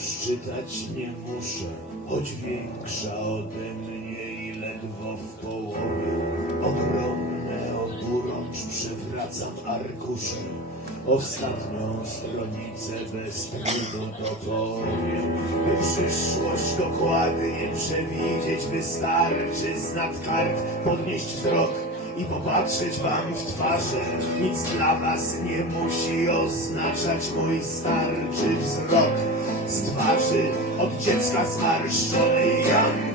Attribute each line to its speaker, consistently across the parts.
Speaker 1: czytać nie muszę, choć większa ode mnie i ledwo w połowie. Ogromne oburącz przewracam arkusze. Ostatnią stronicę bez trudu dopowiem. By przyszłość dokładnie przewidzieć, wystarczy z nad kart podnieść wzrok i popatrzeć wam w twarze. Nic dla was nie musi oznaczać mój starczy wzrok. Z twarzy od dziecka zmarszczonej jam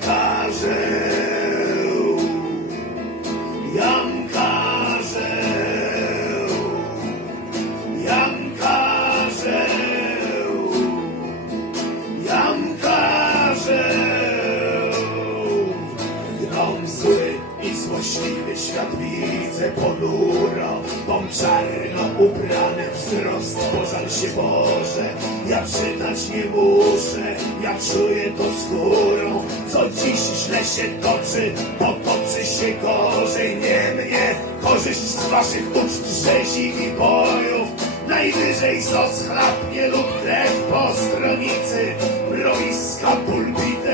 Speaker 1: świat widzę ponuro Bom czarno ubrany wzrost, pożal się Boże Ja czytać nie muszę, ja czuję to skórą Co dziś źle się toczy, potoczy się gorzej Nie mnie, korzyść z waszych uczt, rzezi i bojów Najwyżej sos chlapnie lub krew po stronicy Mrowiska, pulpitew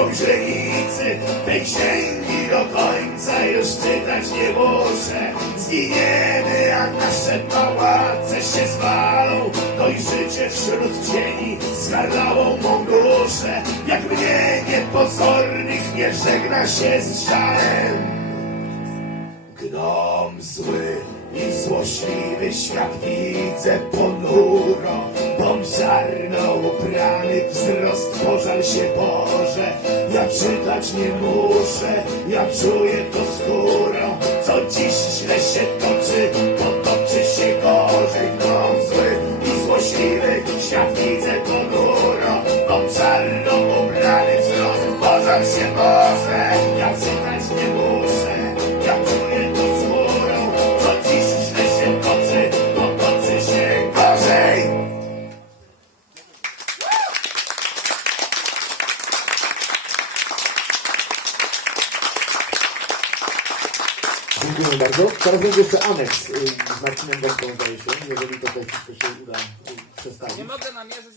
Speaker 1: posłużą źrenicy Tej księgi do końca już czytać nie muszę Zginiemy jak nasze pałace się zwalą. Dojrzycie wśród cieni z karlałą mą duszę Jak mnie niepozornych nie żegna się z żalem. Gnom zły i złośliwy świat widzę ponuro. Bom czarno ubrany wzrost, pożal się Boże Ja czytać nie muszę, ja czuję to skórą Co dziś źle się toczy, potoczy się gorzej Gnom zły i złośliwy świat widzę ponuro Bom czarno ubrany wzrost, pożal się Boże
Speaker 2: Dziękuję bardzo. Teraz będzie jeszcze aneks y, z Marcinem Gąską, zdaje się, jeżeli to też się uda y,
Speaker 3: Nie
Speaker 2: przestawić.
Speaker 3: mogę namierzyć